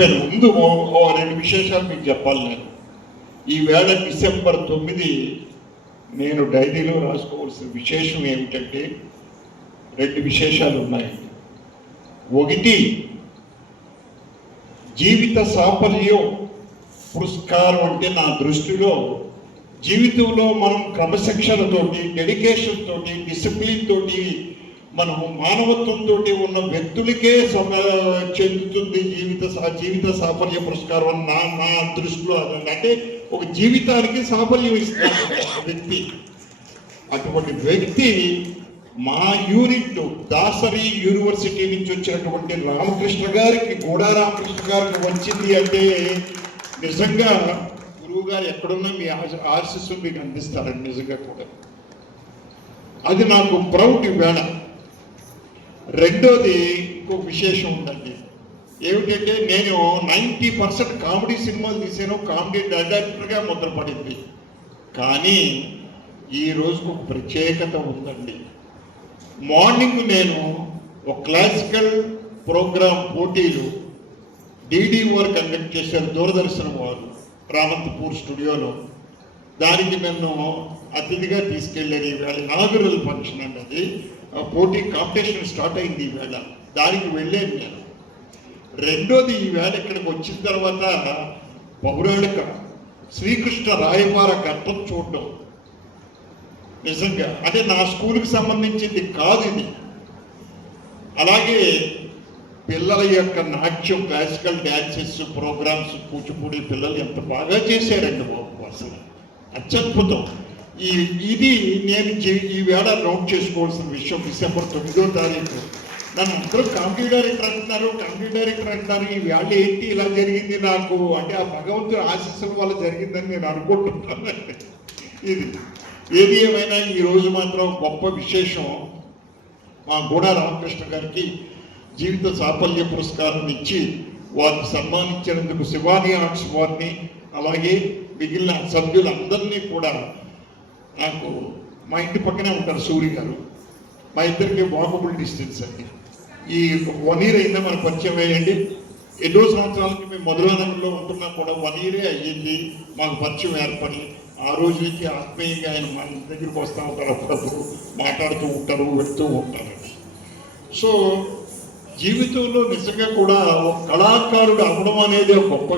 ముందు రెండు విశేషాలు మీకు చెప్పాలి. నేను ఈవేళ డిసెంబర్ 9 నేను డైరీలో రాసుకోవాల్సిన విశేషం ఏమిటంటే రెండు విశేషాలు ఉన్నాయి. ఒకటి, జీవిత సాఫల్యం పురస్కారం అంటే నా దృష్టిలో జీవితంలో మనం క్రమశిక్షణతోటి, డెడికేషన్ తోటి, డిసిప్లిన్ తోటి, మనం మానవత్వంతో ఉన్న వ్యక్తులకే చెందుతుంది జీవిత సాఫల్య పురస్కారం నా దృష్టిలో. అంటే ఒక జీవితానికి సాఫల్యం ఇస్తాడు వ్యక్తి. అటువంటి వ్యక్తి మా యూనిట్ దాసరి యూనివర్సిటీ నుంచి వచ్చినటువంటి రామకృష్ణ గారికి, గూడా రామకృష్ణ గారికి వచ్చింది అంటే నిజంగా గురువు గారు ఎక్కడున్నా మీ ఆశీస్సులు మీకు అందిస్తారండి. నిజంగా కూడా అది నాకు ప్రౌడ్ ఈవేళ. రెండోది ఇంకో విశేషం ఉందండి. ఏమిటంటే నేను 90% కామెడీ సినిమాలు తీసాను, కామెడీ డైరెక్టర్గా ముద్రపడింది. కానీ ఈ రోజుకు ఒక ప్రత్యేకత ఉందండి. మార్నింగ్ నేను ఒక క్లాసికల్ ప్రోగ్రామ్ పోటీలు DD కండక్ట్ చేశారు దూరదర్శన్ వారు రామంతపూర్ స్టూడియోలో. దానికి నన్ను అతిథిగా తీసుకెళ్ళారు. ఈవేళ ఇనాగరల్ ఫంక్షన్ అండి. అది పోటీ కాంపిటీషన్ స్టార్ట్ అయింది ఈవేళ. దానికి వెళ్ళాను నేను. రెండోది, ఈవేళ ఇక్కడికి వచ్చిన తర్వాత పౌరాణిక శ్రీకృష్ణ రాయబార ఘట్టం చూడడం నిజంగా అంటే నా స్కూల్కి సంబంధించింది కాదు ఇది. అలాగే పిల్లల యొక్క నాట్యం, క్లాసికల్ డ్యాన్సెస్ ప్రోగ్రామ్స్, కూచిపూడి పిల్లలు ఎంత బాగా చేశారండి బాబు, అసలు అత్యద్భుతం. ఇది నేను ఈవేళ నోట్ చేసుకోవాల్సిన విషయం. డిసెంబర్ 9వ తారీఖు నన్ను అందరూ కామెడీ డైరెక్టర్ అంటున్నారు. ఈవేళ ఏంటి ఇలా జరిగింది నాకు అంటే ఆ భగవంతుడి ఆశీస్సుల వల్ల జరిగిందని నేను అనుకుంటున్నాను. ఏది ఏమైనా ఈరోజు మాత్రం గొప్ప విశేషం. మా గూడా రామకృష్ణ గారికి జీవిత సాఫల్య పురస్కారం ఇచ్చి వారిని సన్మానించినందుకు శివాని ఆర్ట్స్ వారిని, అలాగే మిగిలిన సభ్యులందరినీ కూడా, నాకు మా ఇంటి పక్కనే ఉంటారు సూరి గారు, మా ఇద్దరికి వాకబుల్ డిస్టెన్స్ అండి. ఈ 1 year అయినా మన పరిచయం వేయండి. ఎన్నో సంవత్సరాలకి మేము మధురానగర్లో ఉంటున్నా కూడా 1 year అయ్యింది మాకు పరిచయం ఏర్పడి. ఆ రోజు నుంచి ఆత్మీయంగా ఆయన మన దగ్గరికి వస్తూ ఉంటారు, అప్పుడప్పుడు మాట్లాడుతూ ఉంటారు, వెళ్తూ ఉంటారు. సో జీవితంలో నిజంగా కూడా ఒక కళాకారుడు అవ్వడం అనేది ఒక గొప్ప